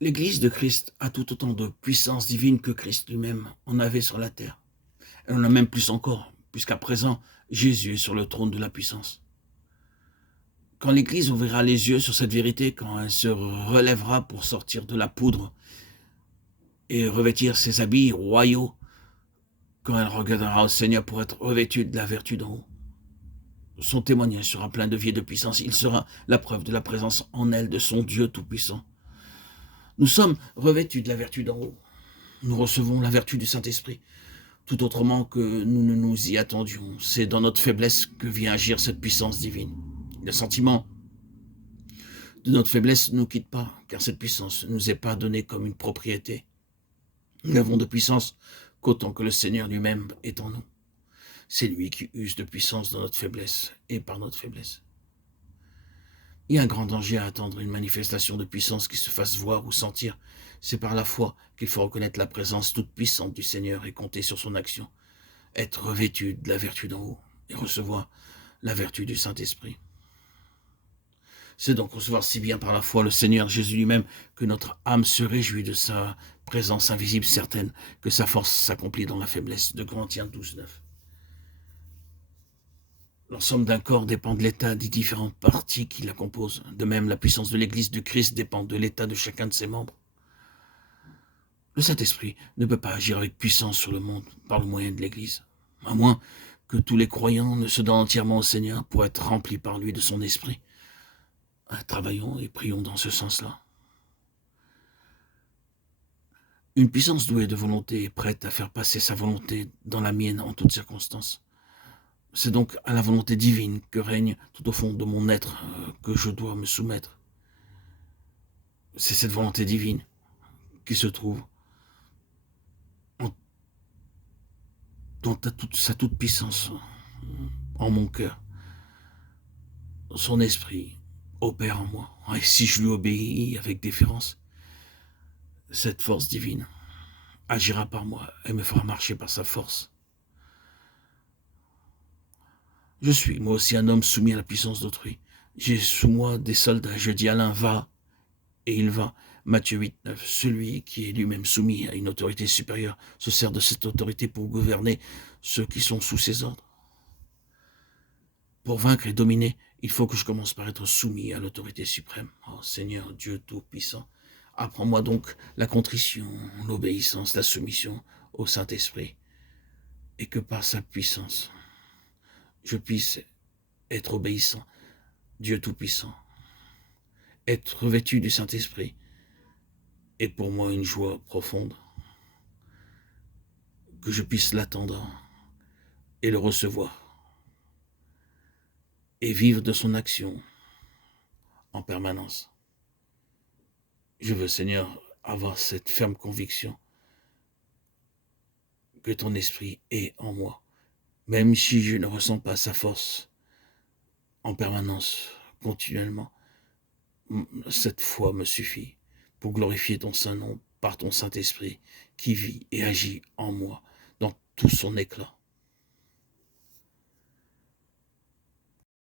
L'Église de Christ a tout autant de puissance divine que Christ lui-même en avait sur la terre. Elle en a même plus encore, puisqu'à présent, Jésus est sur le trône de la puissance. Quand l'Église ouvrira les yeux sur cette vérité, quand elle se relèvera pour sortir de la poudre et revêtir ses habits royaux, quand elle regardera au Seigneur pour être revêtue de la vertu d'en haut, son témoignage sera plein de vie et de puissance. Il sera la preuve de la présence en elle de son Dieu Tout-Puissant. Nous sommes revêtus de la vertu d'en haut. Nous recevons la vertu du Saint-Esprit, tout autrement que nous ne nous y attendions. C'est dans notre faiblesse que vient agir cette puissance divine. Le sentiment de notre faiblesse ne nous quitte pas, car cette puissance ne nous est pas donnée comme une propriété. Nous n'avons de puissance qu'autant que le Seigneur lui-même est en nous. C'est lui qui use de puissance dans notre faiblesse et par notre faiblesse. Il y a un grand danger à attendre une manifestation de puissance qui se fasse voir ou sentir. C'est par la foi qu'il faut reconnaître la présence toute puissante du Seigneur et compter sur son action. Être revêtu de la vertu d'en haut et recevoir la vertu du Saint-Esprit. C'est donc recevoir si bien par la foi le Seigneur Jésus lui-même que notre âme se réjouit de sa présence invisible certaine, que sa force s'accomplit dans la faiblesse. De Corinthiens 12, 9. L'ensemble d'un corps dépend de l'état des différentes parties qui la composent. De même, la puissance de l'Église du Christ dépend de l'état de chacun de ses membres. Le Saint-Esprit ne peut pas agir avec puissance sur le monde par le moyen de l'Église, à moins que tous les croyants ne se donnent entièrement au Seigneur pour être remplis par lui de son esprit. Travaillons et prions dans ce sens-là. Une puissance douée de volonté est prête à faire passer sa volonté dans la mienne en toutes circonstances. C'est donc à la volonté divine que règne tout au fond de mon être que je dois me soumettre. C'est cette volonté divine qui se trouve dans sa toute puissance en mon cœur. Son esprit opère en moi. Et si je lui obéis avec déférence, cette force divine agira par moi et me fera marcher par sa force. Je suis moi aussi un homme soumis à la puissance d'autrui. J'ai sous moi des soldats. Je dis à l'un va et il va. Matthieu 8, 9. Celui qui est lui-même soumis à une autorité supérieure se sert de cette autorité pour gouverner ceux qui sont sous ses ordres. Pour vaincre et dominer, il faut que je commence par être soumis à l'autorité suprême. Oh Seigneur Dieu Tout-Puissant, apprends-moi donc la contrition, l'obéissance, la soumission au Saint-Esprit, et que par sa puissance, je puisse être obéissant, Dieu Tout-Puissant, être revêtu du Saint-Esprit, est pour moi une joie profonde, que je puisse l'attendre et le recevoir, et vivre de son action en permanence. Je veux, Seigneur, avoir cette ferme conviction que ton esprit est en moi, même si je ne ressens pas sa force en permanence, continuellement. Cette foi me suffit pour glorifier ton Saint-Nom par ton Saint-Esprit qui vit et agit en moi dans tout son éclat.